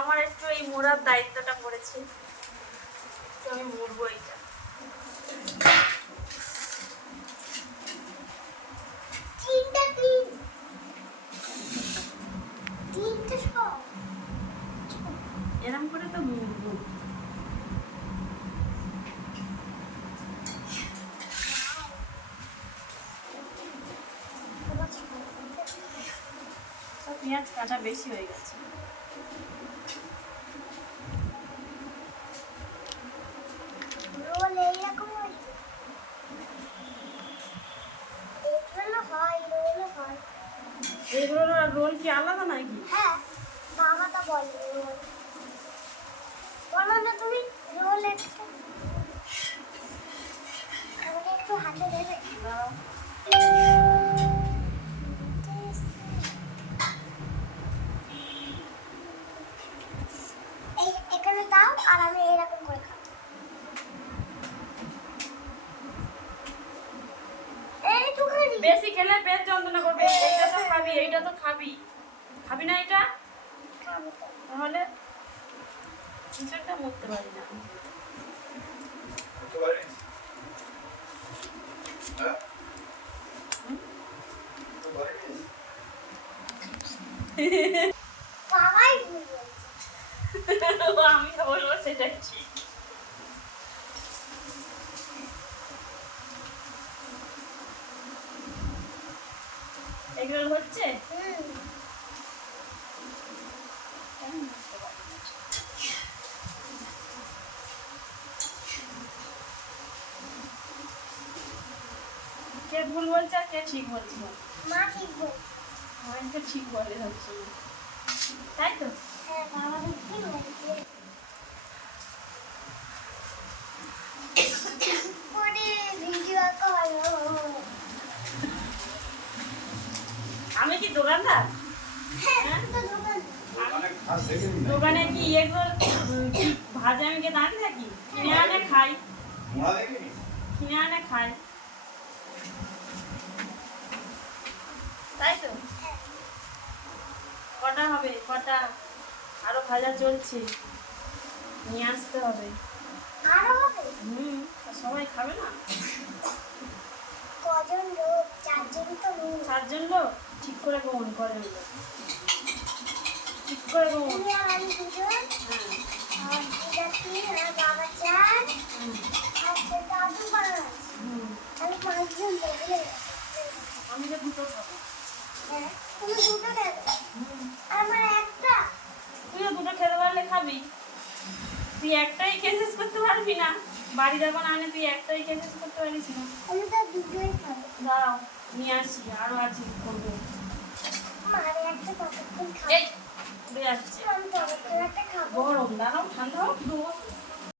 আমার একটু এই মোড়ার দায়িত্বটা পড়েছে। তো আমি মুড়বো এইটা। তিনটা তিন। এরম করে তো মুড়বো সব পেঁয়াজ কাটা বেশি হয়ে গেছে রোল এইরকম হয় এগুলো হয় রোল হয় এগুলোর কি আলাদা নাকি? হ্যাঁ মামা তো বলে। বলো না তুমি, রোল একটা আমাকে একটু হাতে দেবে। এখানে দাও আর আমি এরকম করে খাব। বেশি খেলে পেট যন্ত্রণা করবে। এইটা তো খাবি এইটা তো খাবি। খাবি না এটা? তাহলে মরতে পারি না। হ্যাঁ? আমি বলব সেটাই ঠিক। এগুলো হচ্ছে? কে ভুল বলছে আর কে ঠিক বলছে? মা ঠিক বলছে আমি তো ঠিক বলে হচ্ছে তাই তো? হ্যাঁ বাবা ঠিক বলছে পরে ভিডিও করো আমি কি দোকানদার? দোকান কি এগুলো কি ভাজা আমি দাঁড়িয়ে থাকি? কিনে আনে খাই। কিনে আনে খাই। তাই তো? কটা হবে? কটা? আরও ভাজা চলছে। নিয়ে আসতে হবে। আরও হবে? হুম সবাই খাবে না? কজন লোক? চারজন তো চারজন লোক? ঠিক করে গ্রহণ লোক ঠিক করে গ্রহণ আমি দুজন? হ্যাঁ। তো দুটো খাব। হ্যাঁ তুমি দুটো দেবে আমার একটা। তুইও দুটো খেতে পারলে খাবি। তুই একটাই শেষ করতে পারবি না। বাড়ি যাব না আনে তুই একটাই কেক করতে পারিস না। আমি তো দুটোই খাব। দাও নিয়ে আসি আরও আছে করব। গরম দাঁড়াও ঠান্ডা হোক